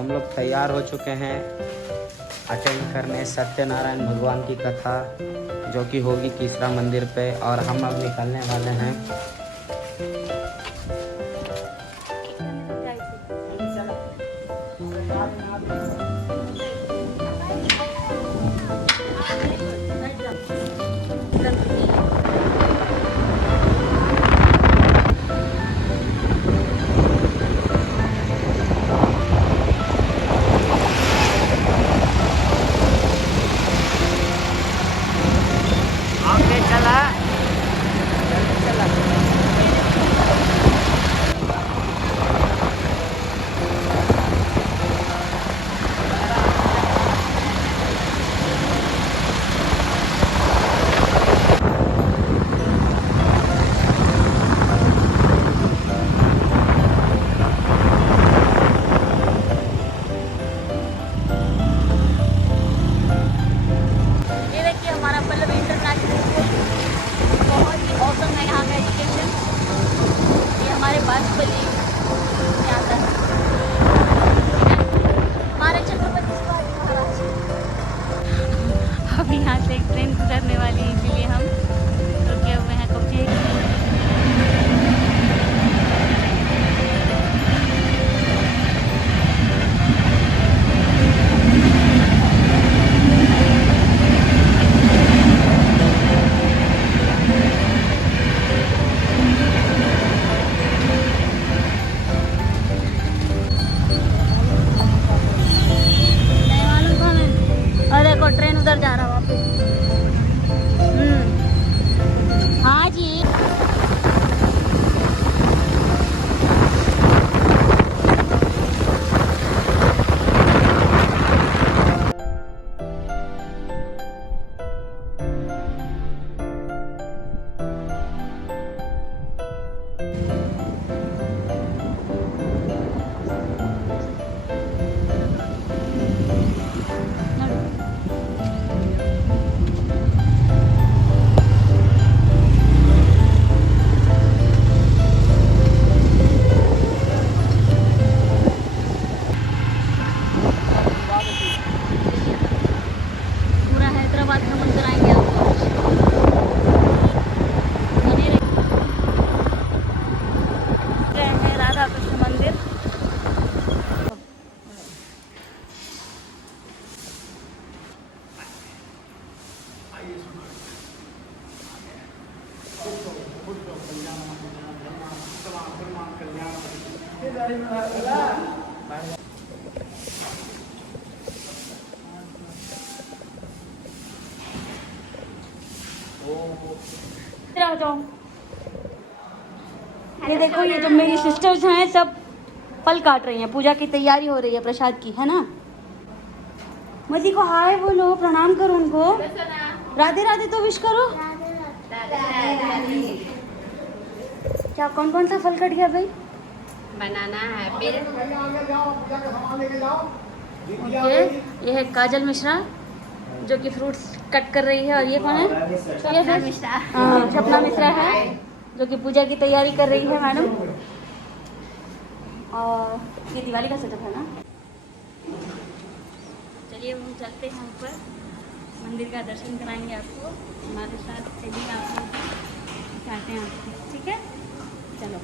हम लोग तैयार हो चुके हैं अटेंड करने सत्यनारायण भगवान की कथा जो कि होगी तीसरा मंदिर पे, और हम अब निकलने वाले हैं। अभी यहाँ से एक ट्रेन गुजरने वाली है, इसीलिए हम रुके हुए हैं कभी। और देखो ट्रेन उधर जा रहा वापस। हाँ जी। पूरा हैदराबाद भ्रमण कराएंगे आपको। गए हैं राधा कृष्ण मंदिर। आ जाओ। ये देखो, ये जो मेरी सिस्टर्स हैं सब फल काट रही हैं, पूजा की तैयारी हो रही है प्रसाद की, है ना। मजी को हाय बोलो, प्रणाम करो उनको, राधे राधे तो विश करो। क्या कौन कौन सा फल कट गया भाई? बनाना है फिर। ओके, ये है काजल मिश्रा जो कि फ्रूट्स कट कर रही है, और ये कौन है? सपना मिश्रा। सपना मिश्रा है जो कि पूजा की तैयारी कर रही है मैडम। और ये दिवाली का सेटअप है ना। चलिए हम चलते हैं ऊपर, मंदिर का दर्शन कराएंगे आपको, हमारे साथ चलिए, आप लोग चाहते हैं आपको, ठीक है चलो।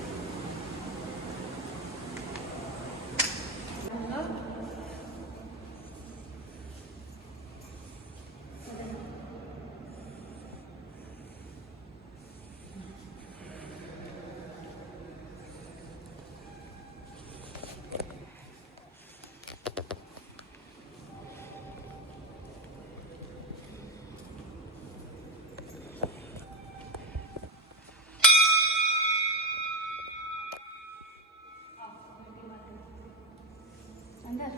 अंदर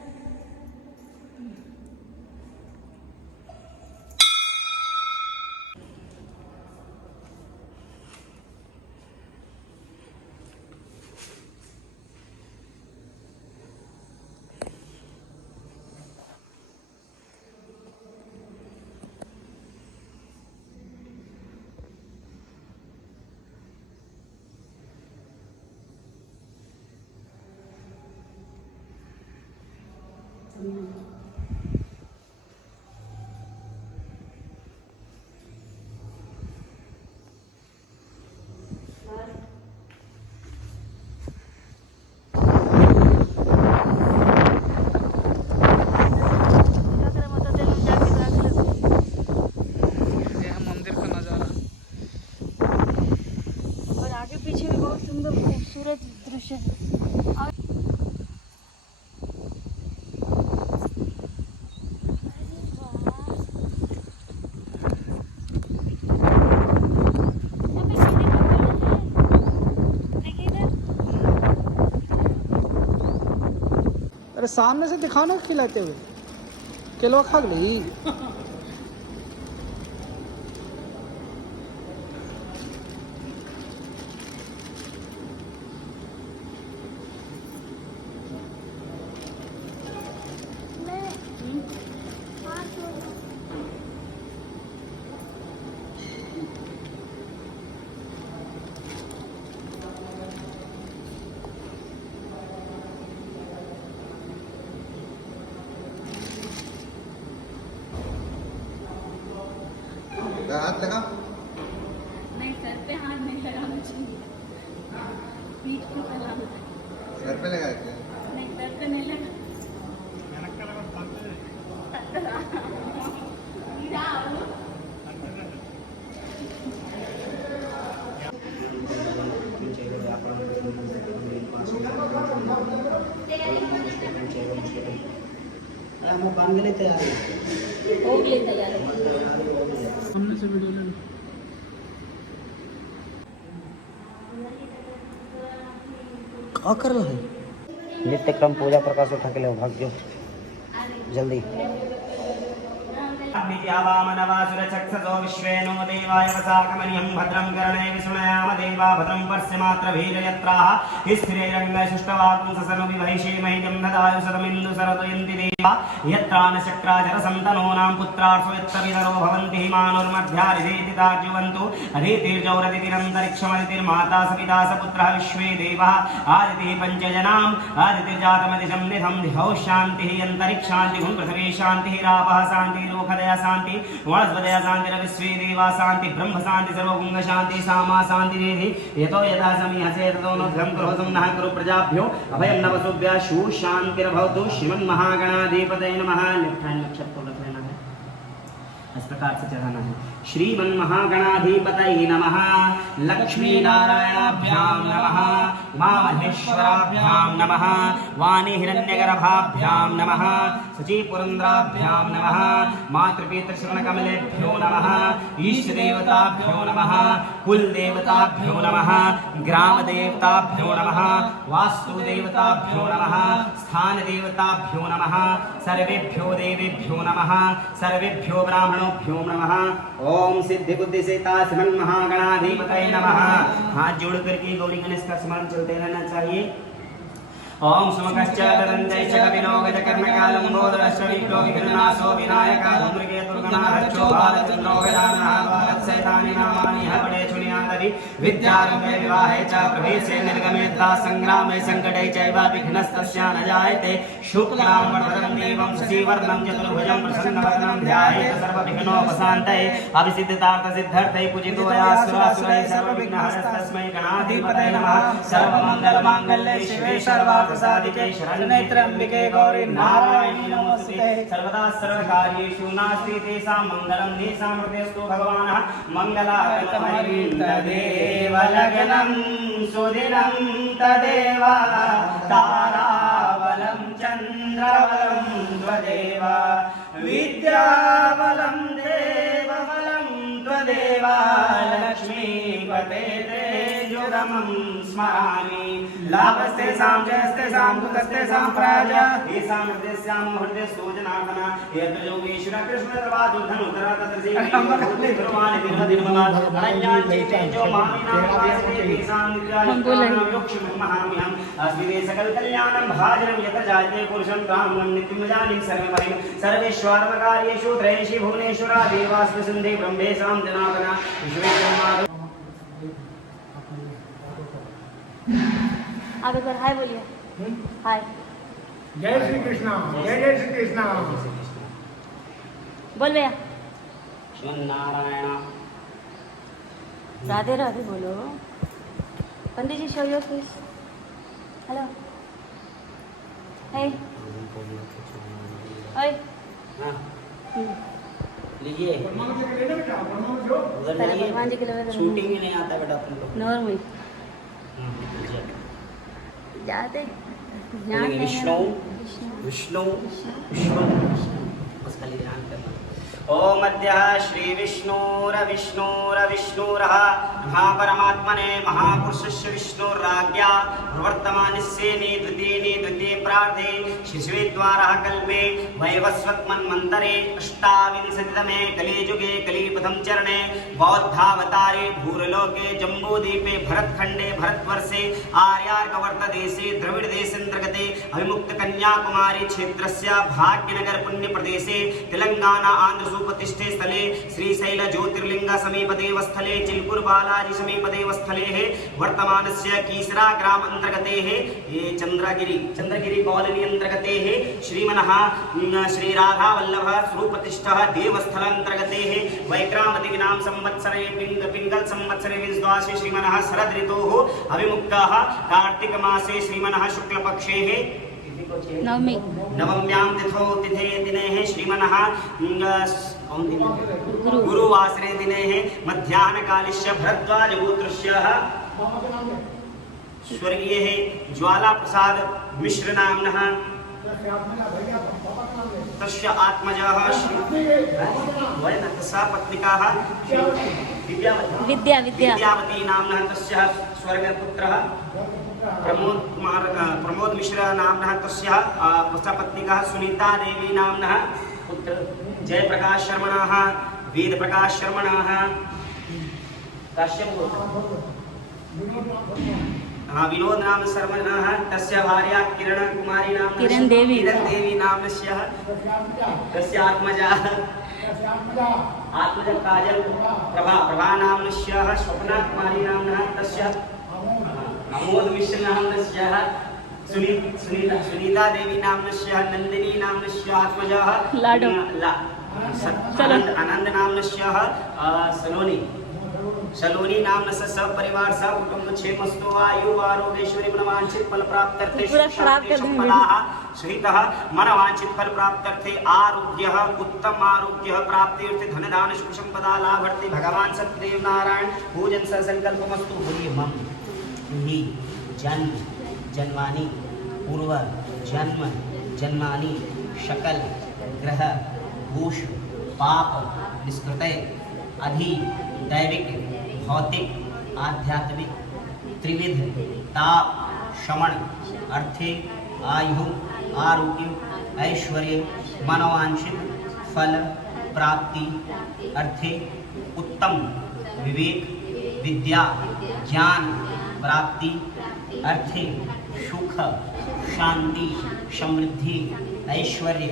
जो खूबसूरत दृश्य है। अरे सामने से दिखाओ ना खिलाते हुए किलो खा ली। हाथ लगा नहीं, सर पे हाथ नहीं लगाना चाहिए, पीठ पे लगाना है। सर पे लगा के नहीं, सर पे नहीं लगा। होगी तैयार। सामने से वीडियो लेना। क्या कर रहा है? नित्य क्रम पूजा प्रकाश उठा के ले भाग जो जल्दी। वामनवासुरचक्षसो विश्वेनो देवाय वसाकमनियं भद्रं कर्णे विष्णुयाम देवा भद्रं पश्यमात्रभीरयत्राः स्थिरैरङ्गैसुष्टवागुंससनुविभैषेमहिजं ददायु सदमिन्दु सरदयन्ति देवा यत्रानशक्राजरसन्तनूनां पुत्रार्षो यत्तवितरो भवन्ति हिमानुर्मध्यारिधेति तार्जुवन्तु अदितिर्जौरदितिरन्तरिक्षमदितिर्माता सपिता सपुत्रः विश्वे देवः आदितिः पञ्चजनाम् आदितिर्जातमदिशं निधं दिहौ शान्तिः अन्तरिक्षान्तिः पृथिवी शान्तिः रापः शान्तिः लोकदया शान्ति वनस्पतया शान्ति विश्वे देवा शान्ति ब्रह्म शान्ति सर्वगुण शान्ति सामा शान्ति निधि यतो यथा समीहसे ततो नोऽघं करोतु नः कुरु प्रजाभ्यो अभयं नवसुभ्यः शु शान्तिर्भवतु श्रीमन्महागणाधिपतये नमः। लेफ्ट हैंड नक्षत्र रख लेना है, इस प्रकार से चढ़ाना है। श्रीमन्महागणाधिपतये नमः। लक्ष्मी नारायणाभ्यां नमः। उमामहेश्वराभ्यां नमः। वाणी हिरण्यगर्भाभ्यां नमः। सचीपुरन्द्राभ्यां नमः। मातृपितृश्रवणकमलेभ्यो नमः। ईष्टदेवताभ्यो नमः। कुलदेवताभ्यो नमः। ग्रामदेवताभ्यो नमः। वास्तुदेवताभ्यो नमः। स्थानदेवताभ्यो नमः। सर्वेभ्यो देवेभ्यो नमः। सर्वेभ्यो ब्राह्मणोभ्यो नमः। ओम सिद्धि बुद्धि सेता श्रीमन्महागणाधिपतये नमः। हाथ जोड़ करके गौरी गणेश का स्मरण चलते रहना चाहिए। ओम सुमकश्च तदन्तैश्च कपिलोगज कर्णकालम्बोदरश्च विघ्ननाशो विनायकः धूम्रकेतुर्गणाध्यक्षो बालचन्द्रो गजाननः भारतशैतानि नामानि हवणे शुनियादरि विद्यारम्भे विवाहे च प्रवेशे निर्गमेऽत्र सङ्ग्रामे सङ्कटे चैव विघ्नस्तस्य न जायते। शुक्लां वरदं देवं शशिवर्णं चतुर्भुजं प्रसन्नवदनं ध्यायेत् सर्वविघ्नोपशान्तये। अभिसिद्धार्थसिद्धर्थे पूजितो यासुरासुरैः सर्वविघ्नहरस्तस्मै गणाधिपतये नमः। सर्वमङ्गलमाङ्गल्ये शिवे सर्वार्थसाधिके शरण्ये त्र्यम्बिके गौरी नारायणी नमोस्तुते। सर्वदा सर्वकार्येषु नास्ति तेषां मङ्गलं तेषां हृदयस्तु भगवानः मङ्गलाकरमयं तदेव लग्नं सुदिनं तदेव ताराबलं चन्द्रबलं त्वदेव विद्याबलं देवबलं त्वदेव लक्ष्मीपते ते जुगमं स्मरामि। लाभस्तेषां जयस्तेषां कुतस्तेषां पराजय तेषां हृदयस्यां हृदयस्थो जनार्दन यत्र योगेश्वर कृष्ण सर्वाधुधनुधर तत्र श्री ध्रुवानि निर्मदिर्मलात् अनन्यान् चेते जो मामिनामास्ते तेषां नित्यायुक्तानां योक्षिमहमहं अस्मिन् सकलकल्याणं भाजनं यत्र जायते पुरुषं ब्राह्मणं नित्यं जानीं सर्वमयं सर्वेश्वरमकार्येषु त्रयेषु भुवनेश्वरा देवास्मि सिन्धे ब्रह्मेशां जनार्दन विश्वेश्वरमा। आप एक बार हाय बोलिए। हाय। जय श्री कृष्णा। जय जय श्री कृष्णा। बोल भैया। नारायण राधे राधे बोलो। पंडित जी शो योर फेस। हेलो। हे। हाय। हाँ लीजिए उधर भगवान जी के लिए शूटिंग में नहीं आता बेटा तुम लोग। नॉर्मल। जाते बोलेंगे विष्णु विष्णु विष्णु, उसका लिए ध्यान करना। ओम अद्य श्री विष्णुरविष्णुरविष्णुरः महापरमात्मने महापुरुषस्य विष्णुराज्ञा प्रवर्तमानस्य द्वितीये प्रार्थे शिशुद्वारः कल्पे वैवस्वत्मन्वन्तरे अष्टाविंशतितमे कलियुगे कलिप्रथम चरणे बौद्धावतारे भूरलोके जम्बूद्वीपे भरतखण्डे भरतवर्षे आर्यार्कवर्तदेशे द्रविडदेशान्तर्गते अविमुक्त कन्याकुमारी क्षेत्रस्य भाग्यनगर पुण्यप्रदेशे तेलंगाना आंध्र प्रतिष्ठे स्थले श्रीशैल ज्योतिर्लिंग समीप देवस्थले चिलपुर बालाजी समीप देवस्थले है वर्तमानस्य कीसरा ग्राम अंतर्गते है ये चंद्रगिरी कॉलोनी अंतर्गते है श्रीमनः श्री राधा वल्लभ स्वरूप प्रतिष्ठा देवस्थल अंतर्गते है वैक्रामति नाम संवत्सरे पिंगल संवत्सरे विंशद्वादशे श्रीमनः शरद ऋतोः अविमुक्तः कार्तिक मासे श्रीमनः शुक्ल पक्षे है नवम्यां तिथे दिने है श्रीमनः गुरुवासरे दिने है मध्याह्न कालस्य भरद्वाज गोत्रस्य स्वर्गीय है ज्वाला प्रसाद मिश्र नामनः तस्य आत्मजः तस्याः पत्निकाः विद्यावती नामनः तस्य स्वर्गपुत्रः प्रमोद मिश्र नामनः तस्य पत्निका सुनीता देवी नामनः पुत्र जयप्रकाश शर्मणः वेदप्रकाश शर्मणः विनोद नाम शर्मणः तस्य भार्या किरण कुमारी नाम किरण देवी नामस्य तस्य आत्मजा काजल प्रभा नामस्य स्वप्ना कुमारी नामनः तस्य अमोद मिश्र नामस्य सुनीता देवी नामस्य नंदिनी नामस्य आत्मजः आनंद नामस्य सलोनी नामस्य सपरिवार सकुटुंब क्षेमस्तु आयु आरोग्यश्वरी मनवांछित फल प्राप्त्यर्थे सहितः मनवांछित फल प्राप्त्यर्थे आरोग्यः उत्तम आरोग्यः प्राप्त्यर्थे धन दान सुख संपदा लाभार्थे भगवान सत्यदेव नारायण पूजन संकल्पमस्तु बोलिए मम ही जन्म जन्मानि पूर्व जन्म जन्मानि शकल ग्रह भूष पाप निष्कृतय अधि दैविक भौतिक आध्यात्मिक त्रिविध ताप शमन अर्थे आयु आरोग्य ऐश्वर्य मनोवांछित फल प्राप्ति अर्थे उत्तम विवेक विद्या ज्ञान प्राप्ति अर्थे सुख शांति समृद्धि ऐश्वर्य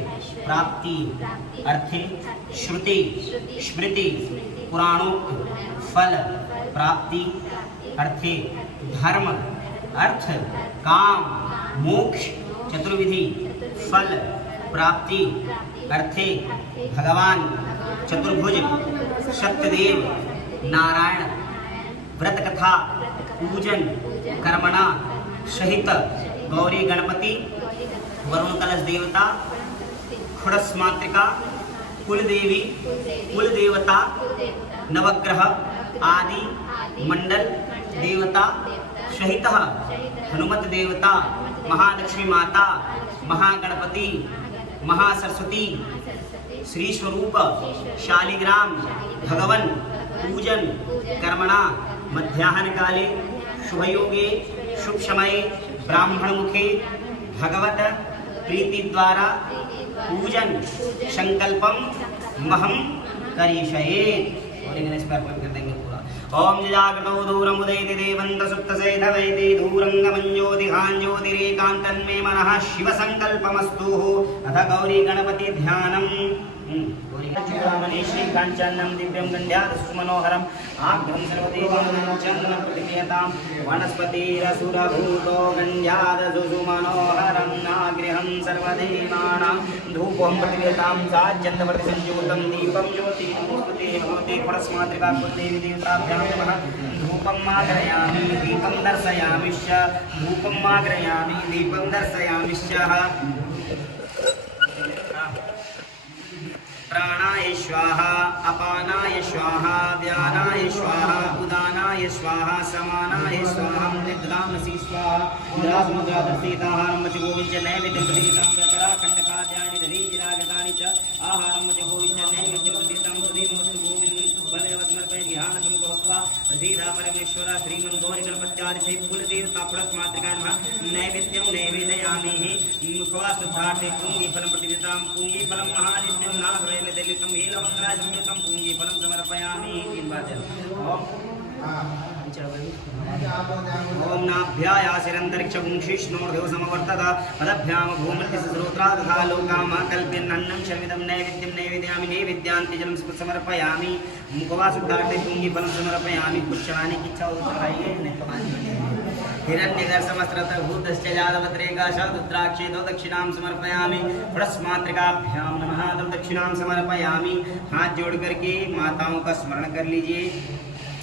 प्राप्ति अर्थे श्रुति स्मृति पुराणोक्त फल प्राप्ति अर्थे धर्म अर्थ काम मोक्ष चतुर्विधि फल प्राप्ति अर्थे भगवान चतुर्भुज सत्यदेव नारायण व्रत कथा पूजन कर्मणा सहित गौरी गणपति वरुण कलश देवता खुड़स मातृका कुलदेवी कुल देवता नवग्रह आदि मंडल देवता सहित हनुमत देवता महालक्ष्मी माता महागणपति महासरस्वती श्री स्वरूप शालिग्राम भगवन पूजन कर्मणा मध्याह्न काले शुभयोगे शुभ समये ब्राह्मण मुखे भगवत प्रीति द्वारा पूजन संकल्पम महम करिष्ये और इंग्लिश पर कर देंगे पूरा। ओम जागृतो दूरम उदयति देवंत सुप्तसेध वैदे धूरंगमंज्योतिहांज्योतिरेकांतन मे मनः शिव संकल्पमस्तु अथ गौरी गणपति ध्यानम गौरी श्रीकांचनम दिव्यम गंध्यादस्तु मनोहरम आभ्यं सर्वदेवानां चंदनं प्रतिक्रियतां वनस्पतिरसुरभूतो गंध्यादस्तु मनोहरं नागृहं सर्वदेवानां धूपं प्रतिक्रियतां साज्जन्तवर्ति संयुतं दीपं ज्योतिर्मुक्ते भवते परस्मात्रिका कुलदेवी देवताभ्यां नमः धूपं माग्रयामि दीपं दर्शयामि धूपं माग्रयामि दीपं दर्शयामि प्राणाय स्वाहा अपानाय स्वाहा व्यानाय स्वाहा उदानाय स्वाहा समानाय स्वाहा निद्रामसि स्वाहा द्रासमुद्रादर्शिताहारं मति गोविंद नैवेद्यं प्रतीतां शर्करा खण्डखाद्यानि दधीचिरागतानि च आहारं मति गोविंद नैवेद्यं प्रतीतां प्रदीपमस्तु गोविन्दं बलदेव समर्पयति ध्यानसमुपहत्वा प्रसीदा परमेश्वर श्रीमन् गौरीगणपत्यादिशै फूलतीर्थापुरस्मातृकाय नमः नैवेद्यं नैवेदयामि मुखवासुद्धार्थे पूंगीफलं प्रतिदितां पूंगीफलं महानित्यं नागवैलदलितं हीलमङ्गलाय संयुक्तं पूंगीफलं समर्पयामि 3 बार जल ओम नाभ्यायासिरन्तरिक्षपुंशिष्णोर्ध्यो समवर्तत पदभ्यां भूमृतिस्रोत्रा तथा लोकाम कल्प्यन्नन्नं शर्मिदं नैवेद्यं नैवेदयामि नैवेद्यान्तिजलं समर्पयामि मुखवासुद्धार्थे पूंगीफलं समर्पयामि कुछ चढ़ाने की इच्छा हो तो आइए नहीं तो हिरण्यगर्भमस्त्रतः भूतश्च जातवत्रेकाशादुद्राक्षे दो दक्षिणां समर्पयामि पुरस्मातृकाभ्यां नमः दो दक्षिणां समर्पयामि हाथ जोड़ करके माताओं का स्मरण कर लीजिए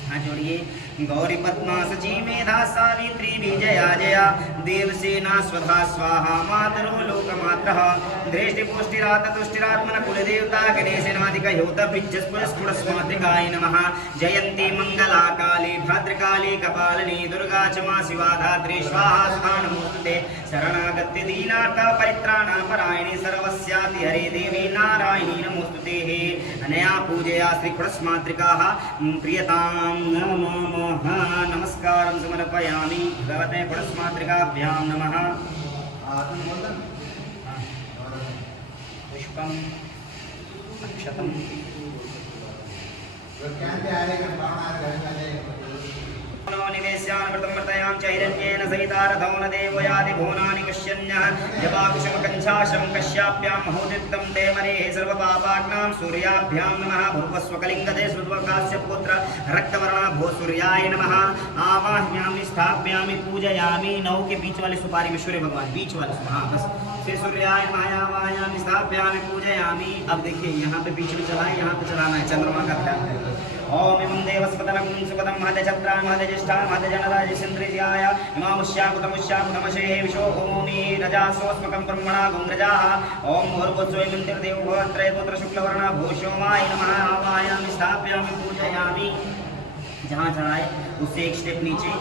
हाथ जोड़िए गौरी पद्मा सची मेधा सावित्री विजया जया देवसेना स्वधा स्वाहा मातरो लोकमात्रः दृष्टि पुष्टिरात तुष्टिरात्मन कुलदेवता गणेशनादिक योतभिज्जस्पुरस्फुटस्मातृकाय नमः जयन्ती मंगला काली भद्रकाली कपालिनी दुर्गा क्षमा शिवा धात्री स्वाहा स्थानमूर्ते शरणागत्य दीनार्थ परित्राणा परायणी सर्वस्याति हरे देवी नारायणी नमोस्तुते अनया पूजया श्रीपुरस्मातृकाः प्रियतां नमः नमस्कारं समर्पयामि भगवते पुरस्मातृकाभ्यां नमः पुष्पम् अक्षतं निवेश्यान्वृतमर्तयां च हिरण्येन सहितारथो न देवो याति भुवनानि कश्यन्यः जपाकुशं कञ्छाशं कश्याप्यां महोदितं ते मरेः सर्वपापाग्नां सूर्याभ्यां नमः भूर्वस्वकलिङ्गदे श्रुत्वकास्य पुत्र रक्तवर्णा भो सूर्याय नमः आवाह्यामि स्थाप्यामि पूजयामि नौ के बीच वाले सुपारी में सूर्य भगवान बीच वाले हाँ बस श्री सूर्याय आवाह्यामि स्थाप्यामि पूजयामि। अब देखिए यहाँ पे बीच में चलाएं, यहाँ पे चलाना है, चंद्रमा का ध्यान है। ओम इमं देवस्पतनं सुपदं महदछत्रां महदज्येष्ठां महदजनराजचन्द्रियाय इमामुष्याकुतमुष्याकुतमशेः विशो भूमि रजासोऽस्मकं ब्रह्मणा गुंग्रजाः ओम भूर्भुवस्वैमन्तिर्देवो भवत्रयपुत्र शुक्लवर्णा भूषोमाय नमः आवाहयामि स्थापयामि पूजयामि। जहाँ चढ़ाए उससे एक स्टेप नीचे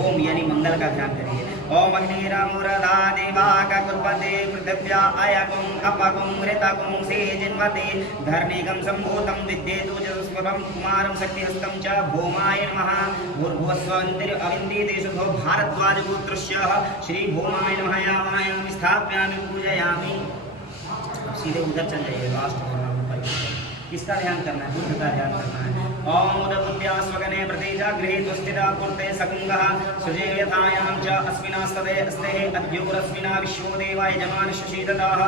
ओम यानी मंगल का ध्यान करिए। ओम अग्निरामुरधा देवाकुर्पते पृथिव्या अयकुं अपकुं ऋतकुं सेजिन्वते धर्णिकं सम्भूतं विद्येतु चतुष्पदं कुमारं शक्तिहस्तं च भूमाय नमः भूर्भुवस्वन्तिरविन्दितेषु भारद्वाजपुत्रस्य श्री भूमाय नमः आवाहयामि स्थापयामि पूजयामि। सीधे उधर चल जाइए लास्ट पर किसका ध्यान करना है? बुद्ध का ध्यान करना है। ओम उदपुत्यास्वगने प्रतीजा गृहीतु स्थिता कुर्ते सकुंगः सुजेयथायां च अस्मिनास्तदे अस्ते अद्योरस्मिना विश्वदेवाय जमान शशीतताः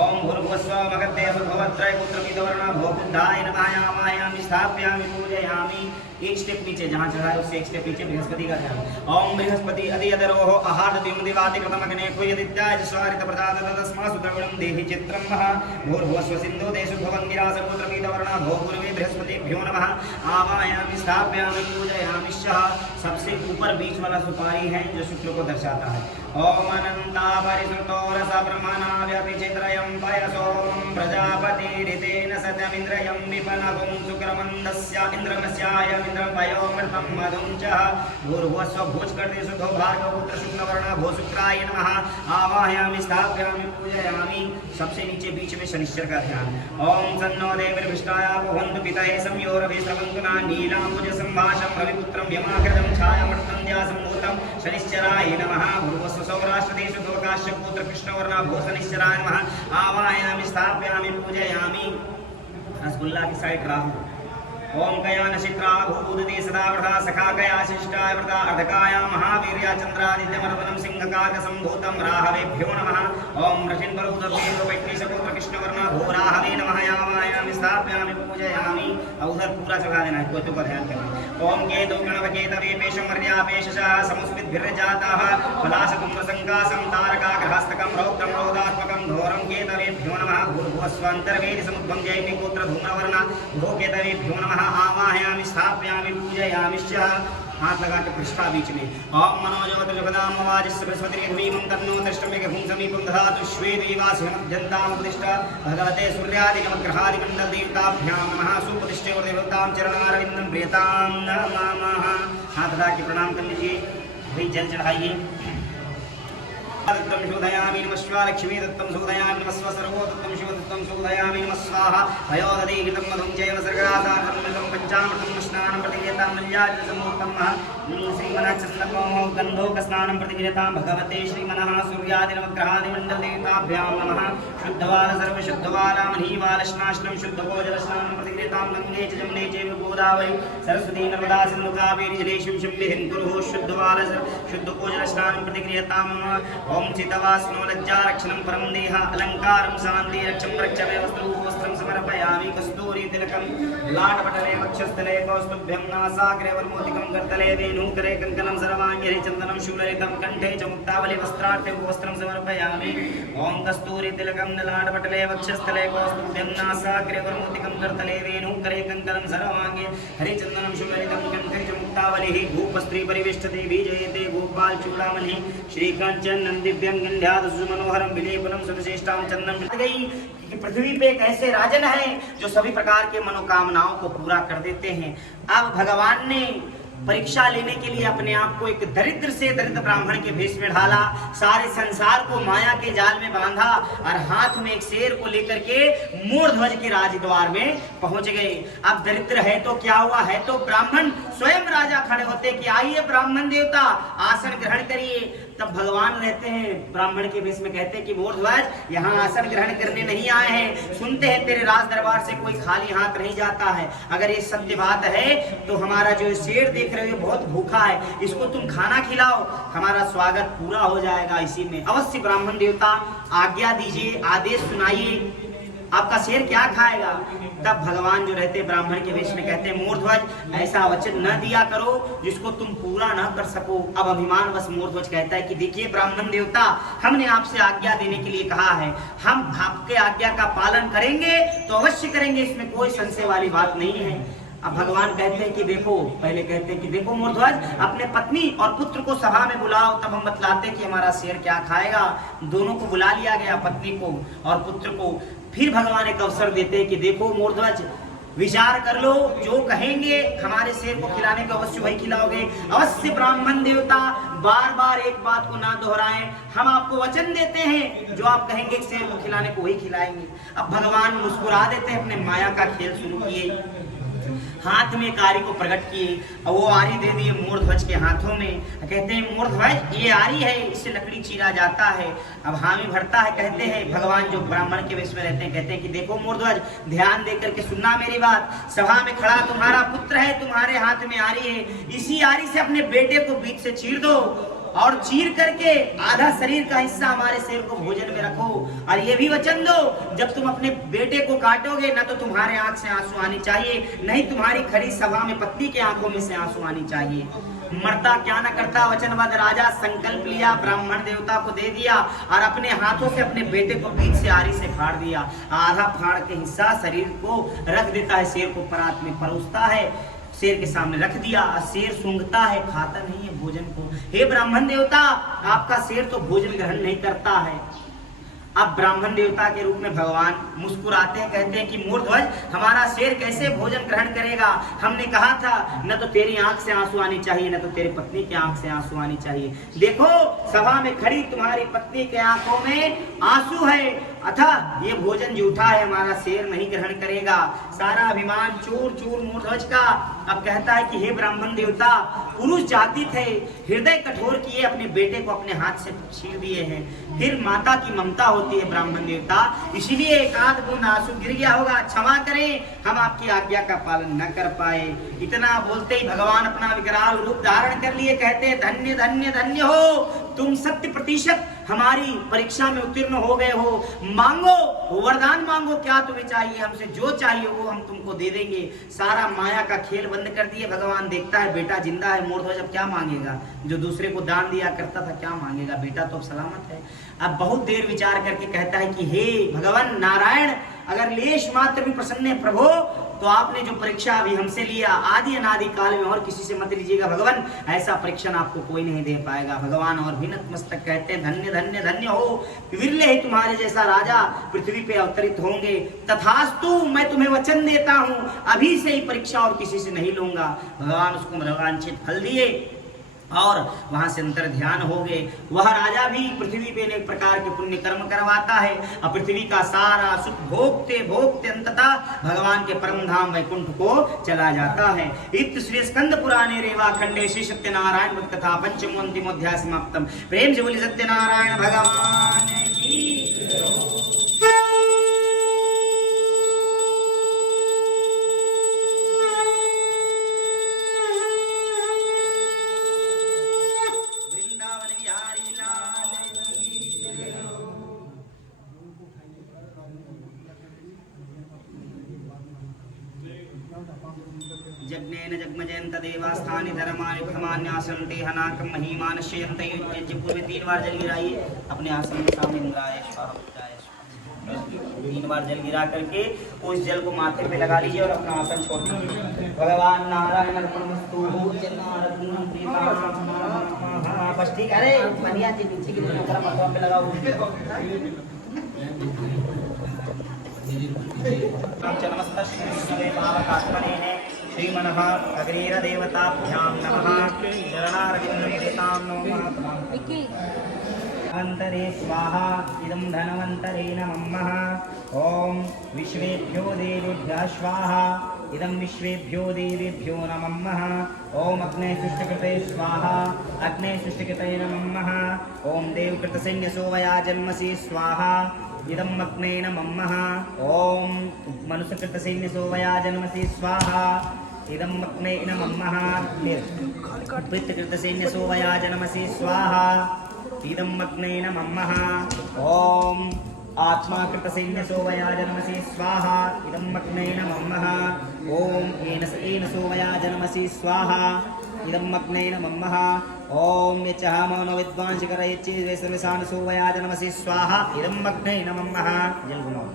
ओम भूर्भुवस्व मगद्धे भवत्रय पुत्रमिदवर्णा भो बुद्धाय नमः आवाहयामि स्थापयामि पूजयामि। एक स्टेप नीचे जहाँ चढ़ाए उससे एक स्टेप नीचे बृहस्पति का ध्यान। ओम बृहस्पति अधियदरोह आहार द्विमुदिवाति कृतमग्ने कुयदित्याय स्वारित प्रदात तस्मासु द्रविणं देहि चित्रं मह भूर्भुवस्व सिन्धु देशु भवन्गिरास पुत्रमिदवर्णा भो पूर्वे बृहस्पतिभ्यो नमः आवाहयामि स्थापयामि पूजयामि। सबसे ऊपर बीच वाला सुपारी है जो शुक्र को दर्शाता है। ओम अनंता परिश्रुतो रस ब्रह्मणा व्यभिचित्रयं पयसोम प्रजापति ऋतेन सत्यमिन्द्रयं विपनगुं शुक्रमन्दस्य इन्द्रमस्याय इन्द्रं पयोमृतं मधुं च भूर्भुवस्व भोजकर्ते शुद्धो भार्गवपुत्र शुक्लवर्णा भो शुक्राय नमः आवाहयामि स्थापयामि पूजयामि। सबसे नीचे बीच में शनिश्चर का ध्यान। ओम सन्नो देवीर्भिष्टाया भवन्तु पितये संयोरभिश्रवन्तु न नीलाम्बुज संभाषं रविपुत्रं यमाकृतं छायामर्तं द्यासम्भूतं शनिश्चराय नमः भूर्भुवस्व सौराष्ट्रदेशु काश्यपपुत्र कृष्णवर्णा भो शनिश्चराय नमः आवाहयामि स्थापयामि पूजयामि। रसगुल्ला की साइड राहु। ओम कया नशित्रा भूदते सदा व्रता सखा कया शिष्टाय व्रता अर्धकाया महावीर्या चंद्रादित्यमर्दनं सिंहकाक संभूतं राहवेभ्यो नमः। ओम रचिन्वरुदभेदो वैक्लीशपुत्र कृष्णवर्णा भो राहवे नमः आवाहयामि स्थापयामि पूजयामि। और उधर पूरा चढ़ा देना है, कोटों का ध्यान करना। ओम केतु गणवकेतवे पेशमर्यापेशः समुस्मिद्भिर्जाताः पलाशकुम्भसङ्कासं तारकाग्रहस्तकं रौद्रं रौदात्मकं घोरं केतवेभ्यो नमः भूर्भुवस्वान्तर्वेदि समुद्भं जैमिपुत्र धूम्रवर्णा भो केतवेभ्यो नमः आवाहयामि स्थापयामि पूजयामि। हाथ लगा के पृष्ठा बीच में। ओम मनोजवत जुगदाम वाजिष्ठ बृहस्पति भीमं तन्नो दृष्टमे के हुं समीपं दधातु श्वेदेवासनजन्ताम प्रतिष्ठा भगवते सूर्यादि नवग्रहादि मंडल देवताभ्यां नमः सुप्रतिष्ठे और देवतां चरणारविंदं प्रियतां नमः। हाथ लगा के प्रणाम कर लीजिए, भाई जल चढ़ाइए। दत्तं शोधयामि नमः स्वाहा लक्ष्मी दत्तं शोधयामि नमः स्वाहा सर्वो दत्तं शिव दत्तं शोधयामि नमः स्वाहा अयोदधे घृतं मधुं चैव सर्गासारं पंचामृतं स्नानं प्रतिक्रियतां मल्याजसमुक्तं श्रीमनश्चन्द्रमो गन्धोकस्नानं प्रतिक्रियतां भगवते श्रीमनः सूर्यादिनवग्रहादिमण्डलदेवताभ्यां नमः। शुद्धवाल सर्वशुद्धवाला महीवालश्नाश्नं शुद्धभोजलस्नानं प्रतिक्रियतां गङ्गे च जमुने चैव गोदावरी सरस्वती नर्मदा सिन्धु कावेरी जलेषु शम्भिः कुरुः शुद्धवाल शुद्धभोजलस्नानं प्रतिक्रियतां। ओम चितवासनो लज्जा रक्षणं परम देह अलंकारं शांति रक्षं रक्षमे वस्त्रं समर्पयामि। कस्तूरी तिलकं लाटपटले वक्षस्थले कौस्तुभ्यं नासाग्रे वरमोदिकं करतले वेणुकरे कंकणं सर्वाङ्गे चन्दनं शूलरितं कंठे च मुक्तावली वस्त्रार्थे वस्त्रं समर्पयामि। ओम कस्तूरी तिलकं लाटपटले वक्षस्थले कौस्तुभ्यं नासाग्रे वरमोदिकं करतले वेणुकरे कंकणं सर्वाङ्गे हरिचन्दनं शूलरितं कंठे च मुक्तावली भूपस्त्री परिवेष्टते विजयते गोपाल चूड़ामणि श्रीकांचन दिव्यं गंध्यादसु मनोहरं विलेपनं सर्वश्रेष्ठां चंदन गई कि पृथ्वी पे एक ऐसे राजन है जो सभी प्रकार के मनोकामनाओं को पूरा कर देते हैं। अब भगवान ने परीक्षा लेने के लिए अपने आप को एक दरिद्र से दरिद्र ब्राह्मण के भेष में ढाला, सारे संसार को माया के जाल में बांधा और हाथ में एक शेर को लेकर के मोरध्वज के राजद्वार में पहुंच गए। अब दरिद्र है तो क्या हुआ, है तो ब्राह्मण स्वयं राजा खड़े होते कि आइए ब्राह्मण देवता आसन ग्रहण करिए। तब भगवान रहते हैं ब्राह्मण के भेष में, कहते हैं कि मोरध्वज यहाँ आसन ग्रहण करने नहीं आए हैं, सुनते हैं तेरे राज दरबार से कोई खाली हाथ नहीं जाता है। अगर ये सत्य बात है तो हमारा जो शेर देख रहे हो बहुत भूखा है, इसको तुम खाना खिलाओ, हमारा स्वागत पूरा हो जाएगा। इसी में अवश्य ब्राह्मण देवता आज्ञा दीजिए, आदेश सुनाइए, आपका शेर क्या खाएगा। तब भगवान जो रहते ब्राह्मण के वेश में कहते हैं मोरध्वज ऐसा वचन न दिया करो जिसको तुम पूरा न कर सको। अब अभिमान बस मोरध्वज कहता है कि देखिए ब्राह्मण देवता, हमने आपसे आज्ञा देने के लिए कहा है, हम आपके आज्ञा का पालन करेंगे तो अवश्य करेंगे, इसमें कोई संशय वाली बात नहीं है। अब भगवान कहते हैं कि देखो, पहले कहते हैं कि देखो मोरध्वज, अपने पत्नी और पुत्र को सभा में बुलाओ, तब हम बतलाते कि हमारा शेर क्या खाएगा। दोनों को बुला लिया गया, पत्नी को और पुत्र को। फिर भगवान एक अवसर देते हैं कि देखो मोरध्वज, विचार कर लो, जो कहेंगे हमारे शेर को खिलाने को अवश्य वही खिलाओगे। अवश्य ब्राह्मण देवता बार बार एक बात को ना दोहराएं, हम आपको वचन देते हैं जो आप कहेंगे शेर को खिलाने को वही खिलाएंगे। अब भगवान मुस्कुरा देते हैं, अपने माया का खेल शुरू किए, हाथ में एक आरी को प्रकट किए और वो आरी दे दिए मोरध्वज के हाथों में। कहते हैं मोरध्वज ये आरी है, इससे लकड़ी चीरा जाता है। अब हामी भरता है। कहते हैं भगवान जो ब्राह्मण के वेश में रहते हैं, कहते हैं कि देखो मोरध्वज, ध्यान देकर के सुनना मेरी बात। सभा में खड़ा तुम्हारा पुत्र है, तुम्हारे हाथ में आरी है, इसी आरी से अपने बेटे को बीच से चीर दो और चीर करके आधा शरीर का हिस्सा हमारे शेर को भोजन में रखो। और ये भी वचन दो, जब तुम अपने बेटे को काटोगे ना तो तुम्हारे आंख से आंसू आनी चाहिए, नहीं तुम्हारी खड़ी सभा में पत्नी के आंखों में से आंसू आनी चाहिए। मरता क्या न करता, वचनबद्ध राजा संकल्प लिया, ब्राह्मण देवता को दे दिया और अपने हाथों से अपने बेटे को बीच से आरी से फाड़ दिया। आधा फाड़ के हिस्सा शरीर को रख देता है, शेर को परात में परोसता है, शेर के सामने रख दिया। शेर सूंघता है, खाता नहीं है भोजन को। हे ब्राह्मण देवता, आपका शेर तो भोजन ग्रहण नहीं करता है। अब ब्राह्मण देवता के रूप में भगवान मुस्कुराते हैं, कहते हैं कि मूर्धध्वज, हमारा शेर कैसे भोजन ग्रहण करेगा। हमने कहा था न तो तेरी आंख से आंसू आनी चाहिए, न तो तेरी पत्नी की आंख से आंसू आनी चाहिए। देखो सभा में खड़ी तुम्हारी पत्नी के आंखों में आंसू है, अतः ये भोजन झूठा है, हमारा शेर नहीं ग्रहण करेगा। सारा अभिमान चूर चूर मूर्धध्वज का। अब कहता है कि हे ब्राह्मण देवता, पुरुष जाति थे, हृदय कठोर किए, अपने बेटे को अपने हाथ से छीन दिए हैं। फिर माता की ममता होती है ब्राह्मण देवता, इसलिए एक आध बूंद आंसू गिर गया होगा, क्षमा करें, हम आपकी आज्ञा का पालन न कर पाए। इतना बोलते ही भगवान अपना विकराल रूप धारण कर लिए, कहते हैं धन्य धन्य धन्य हो तुम, 100% हमारी परीक्षा में उत्तीर्ण हो गए हो। मांगो वरदान मांगो, क्या तुम्हें चाहिए, हमसे जो चाहिए वो हम तुमको दे देंगे। सारा माया का खेल बंद कर दिए भगवान। देखता है बेटा जिंदा है, मूर्धध्वज अब क्या मांगेगा, जो दूसरे को दान दिया करता था क्या मांगेगा, बेटा तो अब सलामत है। अब बहुत देर विचार करके कहता है कि हे भगवान नारायण, अगर लेश मात्र भी प्रसन्न है प्रभु, तो आपने जो परीक्षा अभी हमसे लिया आदि अनादि काल में और किसी से मत लीजिएगा भगवान, ऐसा परीक्षण आपको कोई नहीं दे पाएगा भगवान। और भी नतमस्तक कहते हैं धन्य धन्य धन्य हो, विरले ही तुम्हारे जैसा राजा पृथ्वी पे अवतरित होंगे। तथास्तु मैं तुम्हें वचन देता हूँ अभी से ही परीक्षा और किसी से नहीं लूंगा। भगवान उसको मनोवांछित फल दिए और वहां से अंतर ध्यान हो गए। वह राजा भी पृथ्वी पे अनेक प्रकार के पुण्य कर्म करवाता है और पृथ्वी का सारा सुख भोगते भोगते अंततः भगवान के परम धाम वैकुंठ को चला जाता है। इत श्री स्कंद पुराणे रेवा खंडे श्री सत्यनारायण वध कथा पंचम अंतिमोध्याय समाप्तम। प्रेम से बोली सत्यनारायण भगवान की। जग्नेन जग्मजयंत देवास्थानि धर्मानि प्रमाण्यासन्ते हनाकं महिमानश्यन्ते यज्ञ पूर्व 3 बार जल गिराइए अपने आसन के सामने इंद्राय स्वाहा 3 बार जल गिरा करके उस जल को माथे पे लगा लीजिए और अपना आसन छोड़ दीजिए। भगवान नारायण अर्पणमस्तु बस ठीक। अरे बढ़िया जी नीचे की तरफ माथा पे लगाओ। नमस्ते पावकात्मने श्रीमनः अग्रेर देवताभ्यां नमः चरणारविन्दं देतां नमः। धनवन्तरे स्वाहा इदं धनवन्तरे नमः। ॐ विश्वेभ्यो देवेभ्यः स्वाहा इदं विश्वेभ्यो देवेभ्यो नमः। ॐ अग्ने सृष्टिकृते स्वाहा अग्ने सृष्टिकृते नमः। ॐ देवकृतसैन्यसोवया जन्मसि स्वाहा इदं अग्ने नमः। ॐ मनुष्यकृतसैन्यसोवया जन्मसि स्वाहा इदं अग्ने नमः। पितृकृतसैन्यसोवया जन्मसि स्वाहा इदं अग्ने नमः। ॐ आत्माकृतसैन्यसोवया जन्मसि स्वाहा इदं अग्ने नमः। ॐ येनसोवया जन्मसि स्वाहा इदं अग्ने नमः। ॐ यचः मौन विद्वांसकरयच्चे सर्वसानसोवया जन्मसि स्वाहा इदं अग्ने नमः। जल घुमाओ।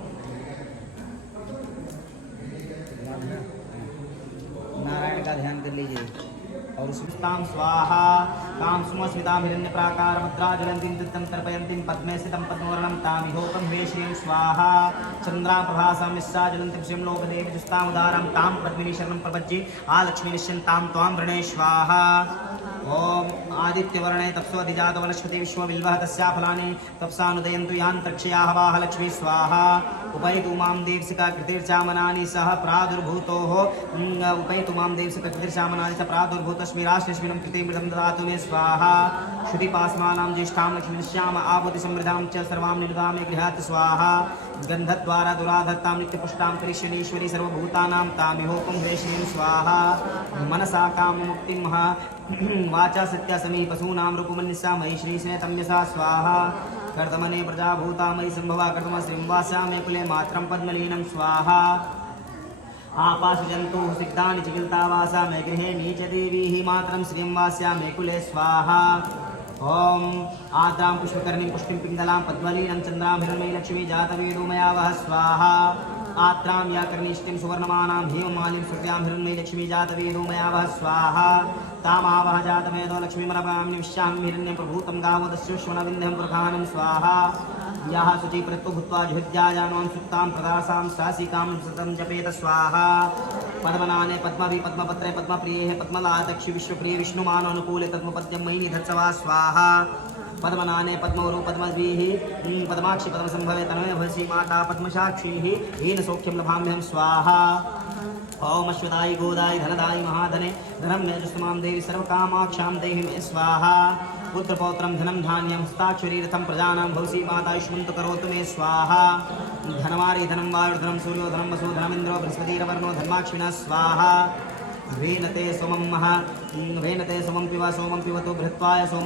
नारायण का ध्यान कर लीजिए और स्मितां स्वाहा तां सुमस्मितां हिरण्यप्राकार मुद्राज्वलन्तीं दत्तं तर्पयन्तीं पद्मे स्थितं पद्मवर्णं तामिहोपं श्रीं स्वाहा चन्द्रां प्रभासां निस्साज्वलन्तीं श्रियं लोकदेवजुस्तां उदारां तां पद्मिनी शरणं प्रपज्ये आलक्ष्मी निश्यन्तां त्वां वृणे स्वाहा। ओम आदित्यवर्णे तप्सो अधिजात वनस्पति विश्वबिल्वः तस्या फलानि तप्सानुदयन्तु यान्तरिक्षयाः वाह लक्ष्मी स्वाहा। उपैतु मां देवसिका कृतिर्चामनानि सह प्रादुर्भूतोः उपैतु मां देवसिका कृतिर्चामनानि सह प्रादुर्भूतस्मिराश्लिष्मिनं कृतिमृतं ददातु मे स्वाहा। श्रुतिपास्मानां ज्येष्ठां लक्ष्मीश्याम आभूति समृद्धां च सर्वां निर्गामे गृहात् स्वाहा। गन्धद्वारा दुराधत्तां नित्यपुष्टां करिष्यनीश्वरी सर्वभूतानां तामिहोपं हृश्रीं स्वाहा। मनसा काममुक्तिं वाचा सत्या समी पशूनां रूपमन्यसा मयि श्रीस्नेतम्यसा स्वाहा। कर्तमने प्रजाभूता मयि संभवा कर्तम श्रीवास्या मे कुले मात्रं पद्मलीनं स्वाहा। आपाशजन्तुः सिद्धानि चिकिल्तावासा मे गृहे नीच देवीः मात्रं श्रीवास्या मे कुले स्वाहा। ओम आद्रां पुष्पकर्णीं पुष्टिं पिङ्गलां पद्मलीनं चन्द्रां हिरण्मयी लक्ष्मी जातवेदो मया वह स्वाहा। आत्रां या कर्णिष्टिं सुवर्णमानां भीममालिं श्रुत्यां हिरण्मयी लक्ष्मी जातवेदो मया वह स्वाहा। तामावह जातवेदो लक्ष्मीमरपां निविश्यां हिरण्यं प्रभूतं गावोदस्युष्वनविन्ध्यं पुरखानं स्वाहा। याः शुचि प्रत्तु भूत्वा जुहृद्याजानां सुप्तां प्रदासां सासिकां सतं जपेत स्वाहा। पद्मनाने पद्मवि पद्मपत्रे पद्मप्रिये पद्मलातक्षि विश्वप्रिय विष्णुमानानुकूले तद्मपद्यं मयि निधत्सवा स्वाहा। पद्मनाने पद्मवरु पद्मद्भिः पद्माक्षि पद्मसंभवे तनमे भवसि माता पद्मसाक्षीः येन सौख्यं लभाम्यहं स्वाहा। ओम अश्वदायि गोदायि धनदायि महाधने धनं मे जुष्टमां देवी सर्वकामाक्षां देहि मे स्वाहा। पुत्रपौत्रं धनं धान्यं हस्ताक्षरी रथं प्रजानां भवसि माता युष्मन्तु करोतु मे स्वाहा। धनमारि धनं वायुर्धनं सूर्यो धनं वसु धनमिन्द्रो बृहस्पतिरवर्णो धर्माक्षिणः स्वाहा। वेनते सोमं पिब सोमं पिबतु बृहत्वाय सोम।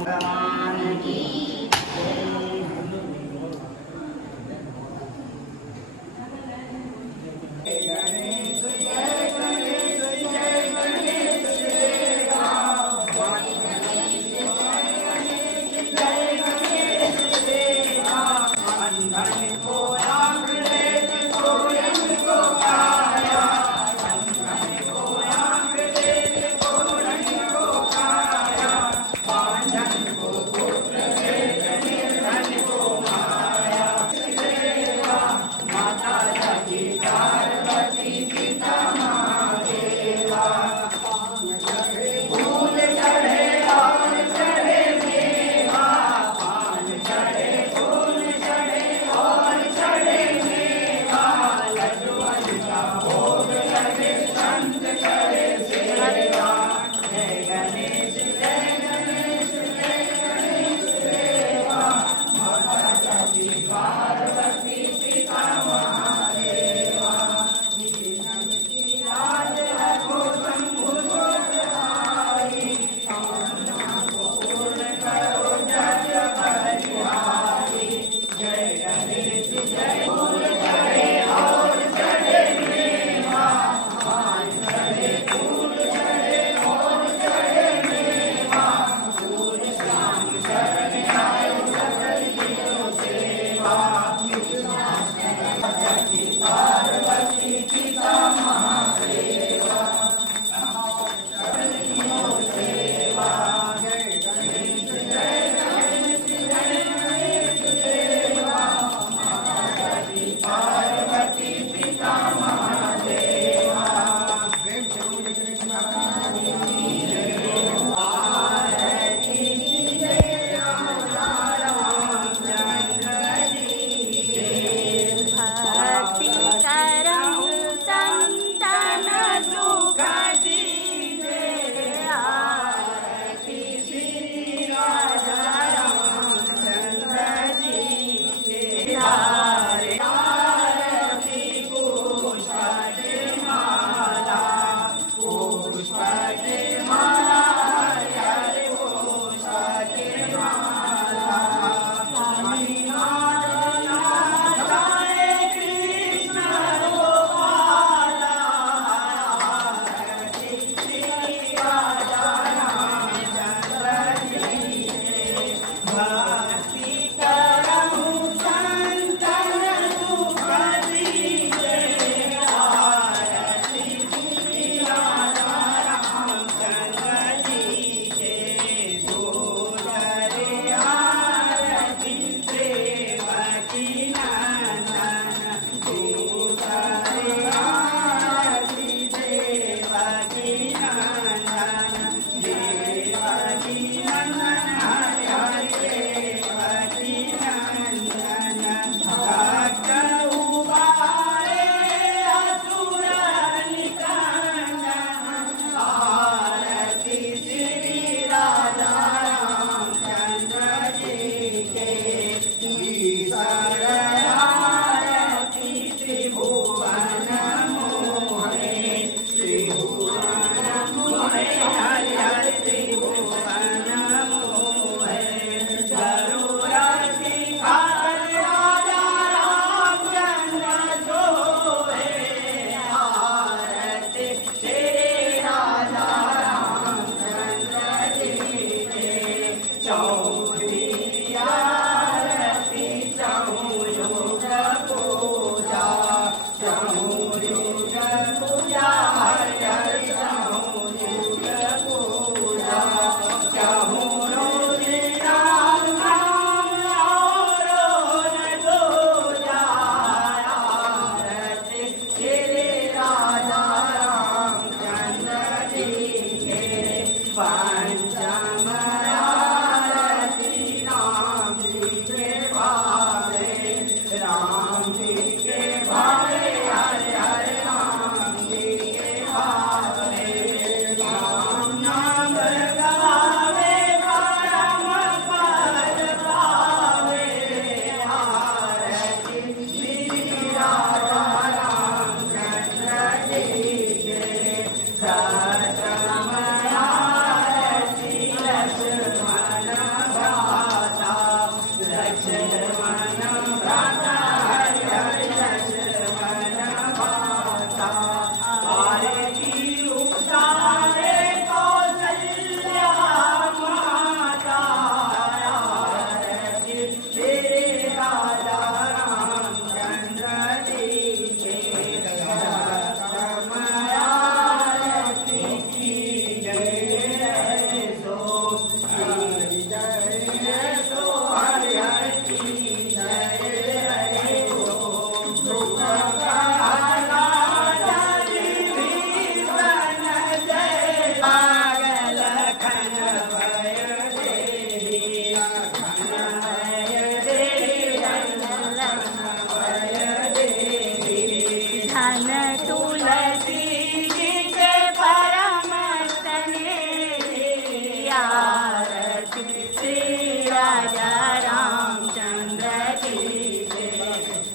धन तुलसी जी के परम स्नेही आरती श्री राजा रामचंद्र की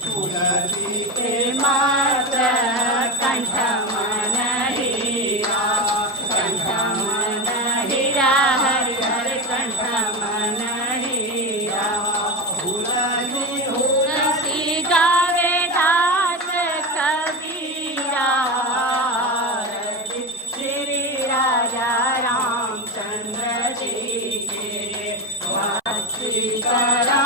तुलसी के मात्र कंठ मन हीरा हरिहर कंठ मन हीरा तुलसी गावे दास कबीरा श्री राजा रामचंद्र जी के भक्ति करा